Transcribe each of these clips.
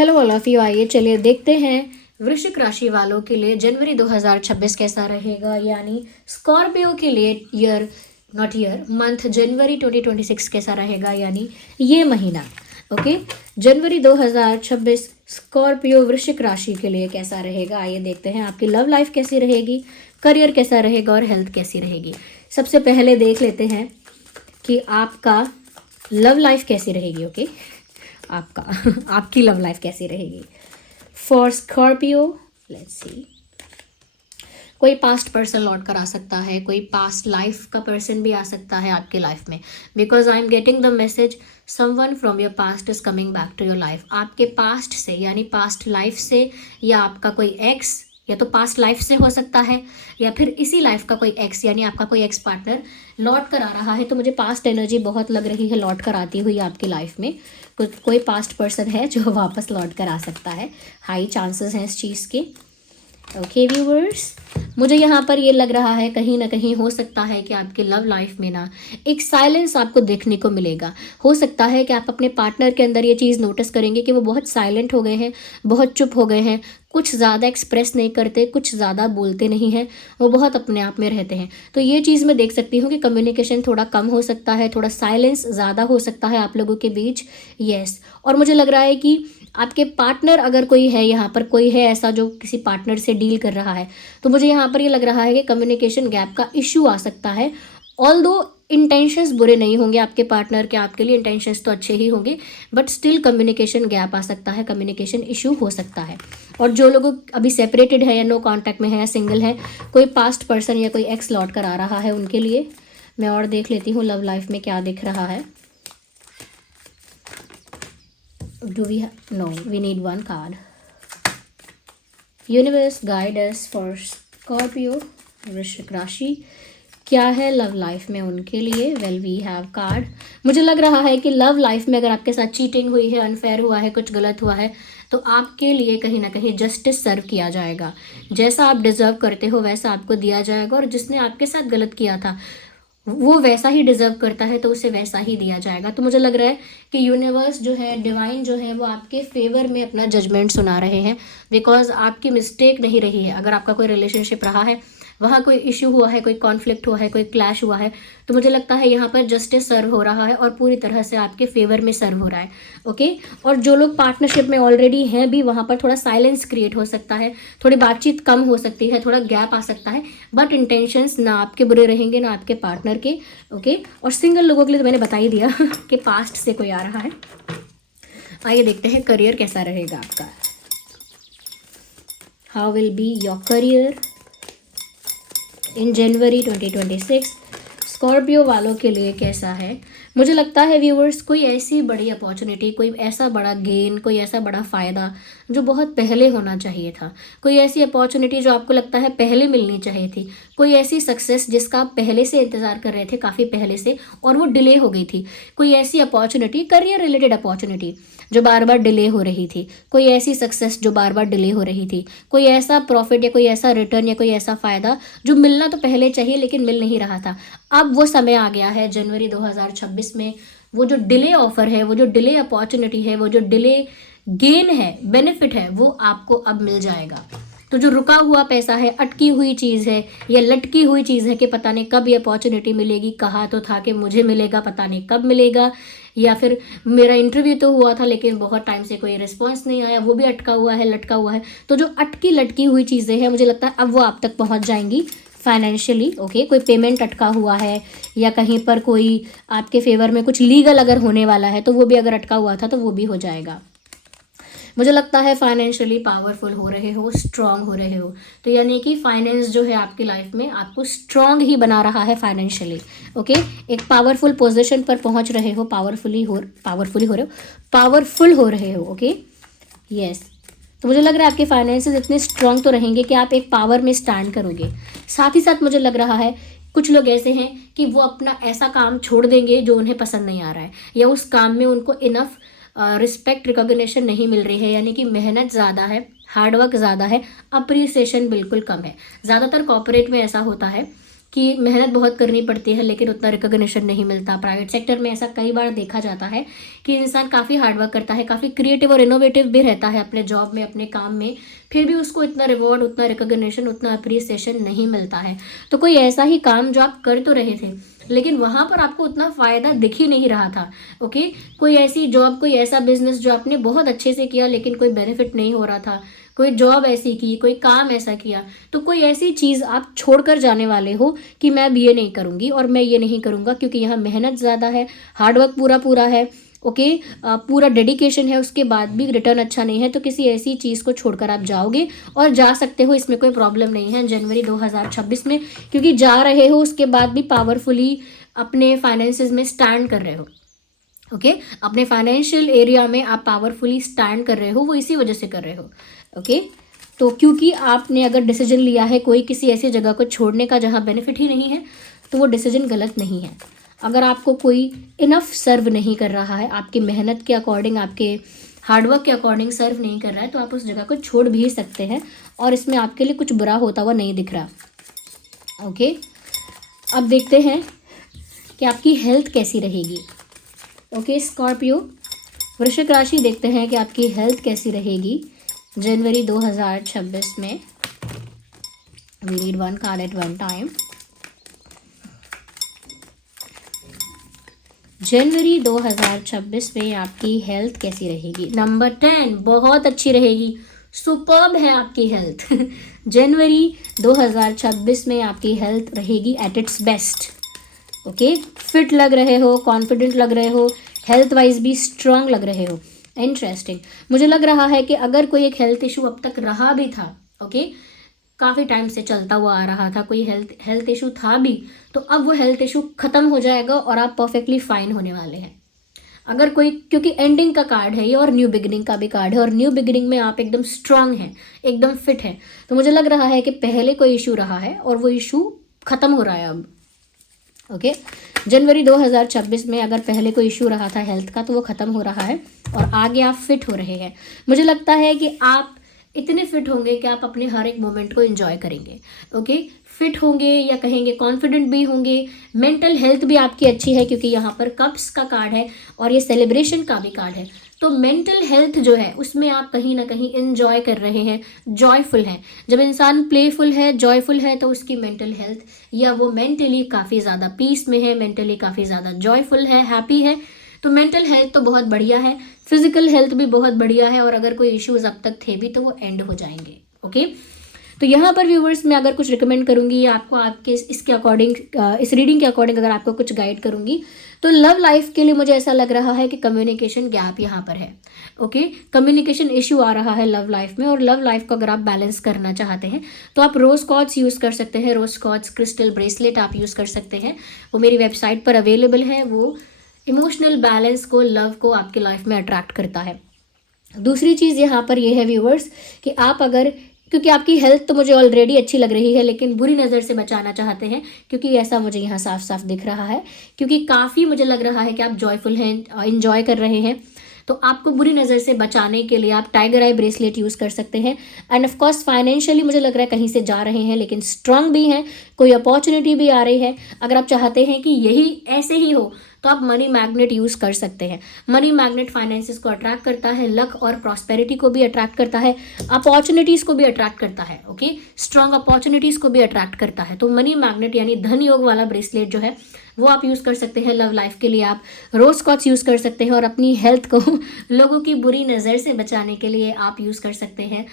Hello all of you, आइए चलिए देखते हैं वृश्चिक राशि वालों के लिए जनवरी 2026 कैसा रहेगा, यानी स्कॉर्पियो के लिए मंथ जनवरी 2026 कैसा रहेगा, यानी ये महीना। ओके, जनवरी 2026 स्कॉर्पियो वृश्चिक राशि के लिए कैसा रहेगा। आइए देखते हैं आपकी लव लाइफ कैसी रहेगी, करियर कैसा रहेगा और हेल्थ कैसी रहेगी। सबसे पहले देख लेते हैं कि आपका लव लाइफ कैसी रहेगी। ओके, आपकी लव लाइफ कैसी रहेगी फॉर स्कॉर्पियो। लेट्स सी, कोई पास्ट पर्सन लौट कर आ सकता है, कोई पास्ट लाइफ का पर्सन भी आ सकता है आपके लाइफ में, because I am getting the message someone from your past is coming back to your life. आपके पास्ट से यानी पास्ट लाइफ से, या आपका कोई एक्स या तो पास्ट लाइफ से हो सकता है, या फिर इसी लाइफ का कोई एक्स यानी आपका कोई एक्स पार्टनर लौट कर आ रहा है। तो मुझे पास्ट एनर्जी बहुत लग रही है लौट कर आती हुई आपकी लाइफ में। कोई पास्ट पर्सन है जो वापस लौट कर आ सकता है, हाई चांसेस हैं इस चीज़ के। ओके व्यूवर्स, मुझे यहाँ पर ये लग रहा है कहीं ना कहीं हो सकता है कि आपके लव लाइफ में ना एक साइलेंस आपको देखने को मिलेगा। हो सकता है कि आप अपने पार्टनर के अंदर ये चीज़ नोटिस करेंगे कि वो बहुत साइलेंट हो गए हैं, बहुत चुप हो गए हैं, कुछ ज़्यादा एक्सप्रेस नहीं करते, कुछ ज़्यादा बोलते नहीं हैं, वो बहुत अपने आप में रहते हैं। तो ये चीज़ मैं देख सकती हूँ कि कम्युनिकेशन थोड़ा कम हो सकता है, थोड़ा साइलेंस ज़्यादा हो सकता है आप लोगों के बीच। यस, और मुझे लग रहा है कि आपके पार्टनर अगर कोई है, यहाँ पर कोई है ऐसा जो किसी पार्टनर से डील कर रहा है, तो मुझे यहाँ पर ये लग रहा है कि कम्युनिकेशन गैप का इशू आ सकता है। ऑल्दो इंटेंशंस बुरे नहीं होंगे आपके पार्टनर के, आपके लिए इंटेंशंस तो अच्छे ही होंगे, बट स्टिल कम्युनिकेशन गैप आ सकता है, कम्युनिकेशन इशू हो सकता है। और जो लोग अभी सेपरेटेड है या नो कांटेक्ट में है या सिंगल है, कोई पास्ट पर्सन या कोई एक्स लौट कर आ रहा है उनके लिए। मैं और देख लेती हूँ लव लाइफ में क्या दिख रहा है। Do we have? No, we need one card. Universe guide us for Scorpio वृश्चिक राशि, क्या है लव लाइफ में उनके लिए। Well we have card. मुझे लग रहा है कि लव लाइफ में अगर आपके साथ चीटिंग हुई है, अनफेयर हुआ है, कुछ गलत हुआ है, तो आपके लिए कहीं ना कहीं जस्टिस सर्व किया जाएगा। जैसा आप डिजर्व करते हो वैसा आपको दिया जाएगा, और जिसने आपके साथ गलत किया था वो वैसा ही डिजर्व करता है तो उसे वैसा ही दिया जाएगा। तो मुझे लग रहा है कि यूनिवर्स जो है, डिवाइन जो है, वो आपके फेवर में अपना जजमेंट सुना रहे हैं, बिकॉज आपकी मिस्टेक नहीं रही है। अगर आपका कोई रिलेशनशिप रहा है, वहाँ कोई इश्यू हुआ है, कोई कॉन्फ्लिक्ट हुआ है, कोई क्लैश हुआ है, तो मुझे लगता है यहाँ पर जस्टिस सर्व हो रहा है और पूरी तरह से आपके फेवर में सर्व हो रहा है। ओके, और जो लोग पार्टनरशिप में ऑलरेडी हैं भी, वहाँ पर थोड़ा साइलेंस क्रिएट हो सकता है, थोड़ी बातचीत कम हो सकती है, थोड़ा गैप आ सकता है, बट इंटेंशंस ना आपके बुरे रहेंगे ना आपके पार्टनर के। ओके, और सिंगल लोगों के लिए तो मैंने बता ही दिया कि पास्ट से कोई आ रहा है। आइए देखते हैं करियर कैसा रहेगा आपका। How will be your career in January 2026 Scorpio वालों के लिए कैसा है। मुझे लगता है व्यूवर्स, कोई ऐसी बड़ी अपॉर्चुनिटी, कोई ऐसा बड़ा गेन, कोई ऐसा बड़ा फ़ायदा जो बहुत पहले होना चाहिए था, कोई ऐसी अपॉर्चुनिटी जो आपको लगता है पहले मिलनी चाहिए थी, कोई ऐसी सक्सेस जिसका आप पहले से इंतज़ार कर रहे थे काफ़ी पहले से और वो डिले हो गई थी, कोई ऐसी अपॉर्चुनिटी, करियर रिलेटेड अपॉर्चुनिटी जो बार बार डिले हो रही थी, कोई ऐसी सक्सेस जो बार बार डिले हो रही थी, कोई ऐसा प्रॉफिट या कोई ऐसा रिटर्न या कोई ऐसा फ़ायदा जो मिलना तो पहले चाहिए लेकिन मिल नहीं रहा था। अब वो समय आ गया है जनवरी 2026 में, वो जो डिले ऑफर है, वो जो डिले अपॉर्चुनिटी है, वो जो डिले गेन है, बेनिफिट है, वो आपको अब मिल जाएगा। तो जो रुका हुआ पैसा है, अटकी हुई चीज़ है या लटकी हुई चीज़ है कि पता नहीं कब ये अपॉर्चुनिटी मिलेगी, कहा तो था कि मुझे मिलेगा, पता नहीं कब मिलेगा, या फिर मेरा इंटरव्यू तो हुआ था लेकिन बहुत टाइम से कोई रिस्पॉन्स नहीं आया, वो भी अटका हुआ है, लटका हुआ है। तो जो अटकी लटकी हुई चीज़ें हैं, मुझे लगता है अब वो आप तक पहुंच जाएंगी फाइनेंशियली। ओके, कोई पेमेंट अटका हुआ है या कहीं पर कोई आपके फेवर में कुछ लीगल अगर होने वाला है तो वो भी अगर अटका हुआ था तो वो भी हो जाएगा। मुझे लगता है फाइनेंशियली पावरफुल हो रहे हो, स्ट्रांग हो रहे हो, तो यानी कि फाइनेंस जो है आपकी लाइफ में आपको स्ट्रांग ही बना रहा है फाइनेंशियली। ओके, एक पावरफुल पोजीशन पर पहुंच रहे हो, पावरफुल हो रहे हो। ओके, यस, तो मुझे लग रहा है आपके फाइनेंसेस इतने स्ट्रांग तो रहेंगे कि आप एक पावर में स्टैंड करोगे। साथ ही साथ मुझे लग रहा है कुछ लोग ऐसे हैं कि वो अपना ऐसा काम छोड़ देंगे जो उन्हें पसंद नहीं आ रहा है, या उस काम में उनको इनफ रिस्पेक्ट, रिकॉग्निशन नहीं मिल रही है, यानी कि मेहनत ज़्यादा है, हार्डवर्क ज़्यादा है, अप्रिसिएशन बिल्कुल कम है। ज़्यादातर कॉर्पोरेट में ऐसा होता है कि मेहनत बहुत करनी पड़ती है लेकिन उतना रिकॉग्निशन नहीं मिलता। प्राइवेट सेक्टर में ऐसा कई बार देखा जाता है कि इंसान काफ़ी हार्डवर्क करता है, काफ़ी क्रिएटिव और इनोवेटिव भी रहता है अपने जॉब में, अपने काम में, फिर भी उसको इतना रिवॉर्ड, उतना रिकॉग्निशन, उतना अप्रिसिएशन नहीं मिलता है। तो कोई ऐसा ही काम जो आप कर तो रहे थे लेकिन वहाँ पर आपको उतना फ़ायदा दिख ही नहीं रहा था। ओके, कोई ऐसी जॉब, कोई ऐसा बिजनेस जो आपने बहुत अच्छे से किया लेकिन कोई बेनिफिट नहीं हो रहा था, कोई जॉब ऐसी की, कोई काम ऐसा किया, तो कोई ऐसी चीज़ आप छोड़कर जाने वाले हो कि मैं अब ये नहीं करूँगी और मैं ये नहीं करूँगा क्योंकि यहाँ मेहनत ज़्यादा है, हार्डवर्क पूरा है, ओके, पूरा डेडिकेशन है, उसके बाद भी रिटर्न अच्छा नहीं है, तो किसी ऐसी चीज़ को छोड़कर आप जाओगे और जा सकते हो, इसमें कोई प्रॉब्लम नहीं है जनवरी 2026 में, क्योंकि जा रहे हो उसके बाद भी पावरफुली अपने फाइनेंसेस में स्टैंड कर रहे हो। ओके, अपने फाइनेंशियल एरिया में आप पावरफुली स्टैंड कर रहे हो, वो इसी वजह से कर रहे हो। ओके, तो क्योंकि आपने अगर डिसीजन लिया है कोई किसी ऐसी जगह को छोड़ने का जहाँ बेनिफिट ही नहीं है, तो वो डिसीजन गलत नहीं है। अगर आपको कोई इनफ सर्व नहीं कर रहा है, आपकी मेहनत के अकॉर्डिंग, आपके हार्डवर्क के अकॉर्डिंग सर्व नहीं कर रहा है, तो आप उस जगह को छोड़ भी सकते हैं और इसमें आपके लिए कुछ बुरा होता हुआ नहीं दिख रहा। ओके, अब देखते हैं कि आपकी हेल्थ कैसी रहेगी। ओके स्कॉर्पियो, वृश्चिक राशि, देखते हैं कि आपकी हेल्थ कैसी रहेगी जनवरी 2026 में। We need one card at one time. जनवरी 2026 में आपकी हेल्थ कैसी रहेगी? नंबर 10, बहुत अच्छी रहेगी, सुपर्ब है आपकी हेल्थ। जनवरी 2026 में आपकी हेल्थ रहेगी at its best. Okay, fit लग रहे हो, कॉन्फिडेंट लग रहे हो, हेल्थ वाइज भी स्ट्रांग लग रहे हो। इंटरेस्टिंग, मुझे लग रहा है कि अगर कोई एक हेल्थ इशू अब तक रहा भी था, ओके, काफ़ी टाइम से चलता हुआ आ रहा था, कोई हेल्थ इशू था भी, तो अब वो हेल्थ इशू ख़त्म हो जाएगा और आप परफेक्टली फाइन होने वाले हैं। अगर कोई, क्योंकि एंडिंग का कार्ड है ये और न्यू बिगिनिंग का भी कार्ड है, और न्यू बिगिनिंग में आप एकदम स्ट्रांग हैं, एकदम फिट है, तो मुझे लग रहा है कि पहले कोई इशू रहा है और वो इशू ख़त्म हो रहा है अब। ओके, जनवरी 2026 में अगर पहले कोई इशू रहा था हेल्थ का तो वो ख़त्म हो रहा है और आगे आप फिट हो रहे हैं। मुझे लगता है कि आप इतने फिट होंगे कि आप अपने हर एक मोमेंट को एंजॉय करेंगे। ओके, फिट होंगे या कहेंगे कॉन्फिडेंट भी होंगे, मेंटल हेल्थ भी आपकी अच्छी है क्योंकि यहाँ पर कप्स का कार्ड है और ये सेलिब्रेशन का भी कार्ड है, तो मेंटल हेल्थ जो है उसमें आप कहीं ना कहीं एंजॉय कर रहे हैं, जॉयफुल हैं। जब इंसान प्लेफुल है, जॉयफुल है, तो उसकी मेंटल हेल्थ या वो मेंटली काफ़ी ज़्यादा पीस में है, मेंटली काफ़ी ज़्यादा जॉयफुल है, हैप्पी है, तो मेंटल हेल्थ तो बहुत बढ़िया है, फिजिकल हेल्थ भी बहुत बढ़िया है, और अगर कोई इश्यूज अब तक थे भी तो वो एंड हो जाएंगे। ओके, तो यहाँ पर व्यूवर्स मैं अगर कुछ रिकमेंड करूँगी आपको, आपके इसके अकॉर्डिंग, इस रीडिंग के अकॉर्डिंग अगर आपको कुछ गाइड करूँगी, तो लव लाइफ के लिए मुझे ऐसा लग रहा है कि कम्युनिकेशन गैप यहाँ पर है। ओके, कम्युनिकेशन इशू आ रहा है लव लाइफ में, और लव लाइफ को अगर आप बैलेंस करना चाहते हैं तो आप रोज कॉर्ड्स यूज़ कर सकते हैं, रोज कॉर्ड्स क्रिस्टल ब्रेसलेट आप यूज़ कर सकते हैं, वो मेरी वेबसाइट पर अवेलेबल है। वो इमोशनल बैलेंस को, लव को आपके लाइफ में अट्रैक्ट करता है। दूसरी चीज़ यहाँ पर ये है व्यूवर्स कि आप अगर, क्योंकि आपकी हेल्थ तो मुझे ऑलरेडी अच्छी लग रही है लेकिन बुरी नज़र से बचाना चाहते हैं, क्योंकि ऐसा मुझे यहाँ साफ साफ दिख रहा है, क्योंकि काफ़ी मुझे लग रहा है कि आप जॉयफुल हैं, इंजॉय कर रहे हैं, तो आपको बुरी नज़र से बचाने के लिए आप टाइगर आई ब्रेसलेट यूज़ कर सकते हैं। एंड ऑफ कोर्स फाइनेंशियली मुझे लग रहा है कहीं से जा रहे हैं लेकिन स्ट्रांग भी हैं, कोई अपॉर्चुनिटी भी आ रही है। अगर आप चाहते हैं कि यही ऐसे ही हो तो आप मनी मैग्नेट यूज़ कर सकते हैं। मनी मैग्नेट फाइनेंसेस को अट्रैक्ट करता है, लक और प्रॉस्पेरिटी को भी अट्रैक्ट करता है, अपॉर्चुनिटीज़ को भी अट्रैक्ट करता है। ओके, स्ट्रॉन्ग अपॉर्चुनिटीज़ को भी अट्रैक्ट करता है। तो मनी मैग्नेट यानी धन योग वाला ब्रेसलेट जो है वो आप यूज़ कर सकते हैं। लव लाइफ के लिए आप रोज कॉर्ड्स यूज़ कर सकते हैं, और अपनी हेल्थ को लोगों की बुरी नज़र से बचाने के लिए आप यूज़ कर सकते हैं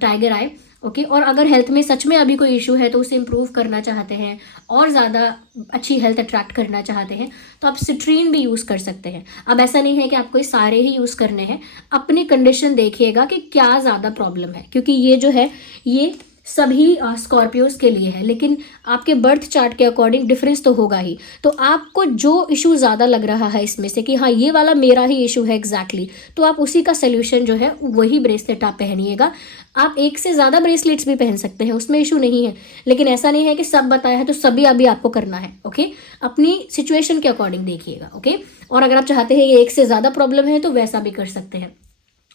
टाइगर आई। ओके, और अगर हेल्थ में सच में अभी कोई इशू है तो उसे इम्प्रूव करना चाहते हैं और ज़्यादा अच्छी हेल्थ अट्रैक्ट करना चाहते हैं तो आप सिट्रीन भी यूज़ कर सकते हैं। अब ऐसा नहीं है कि आपको सारे ही यूज़ करने हैं, अपनी कंडीशन देखिएगा कि क्या ज़्यादा प्रॉब्लम है, क्योंकि ये जो है ये सभी स्कॉर्पियोज के लिए है, लेकिन आपके बर्थ चार्ट के अकॉर्डिंग डिफरेंस तो होगा ही। तो आपको जो इशू ज़्यादा लग रहा है इसमें से कि हाँ ये वाला मेरा ही इशू है एग्जैक्टली, तो आप उसी का सोल्यूशन जो है वही ब्रेसलेट आप पहनिएगा। आप एक से ज़्यादा ब्रेसलेट्स भी पहन सकते हैं, उसमें इशू नहीं है, लेकिन ऐसा नहीं है कि सब बताया है तो सभी अभी आपको करना है। ओके, अपनी सिचुएशन के अकॉर्डिंग देखिएगा। ओके, और अगर आप चाहते हैं ये एक से ज़्यादा प्रॉब्लम है तो वैसा भी कर सकते हैं।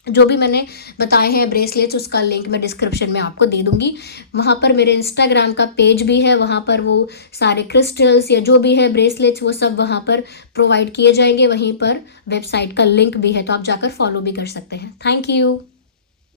जो भी मैंने बताए हैं ब्रेसलेट्स, उसका लिंक मैं डिस्क्रिप्शन में आपको दे दूंगी। वहाँ पर मेरे इंस्टाग्राम का पेज भी है, वहाँ पर वो सारे क्रिस्टल्स या जो भी है ब्रेसलेट्स वो सब वहाँ पर प्रोवाइड किए जाएंगे। वहीं पर वेबसाइट का लिंक भी है, तो आप जाकर फॉलो भी कर सकते हैं। Thank you.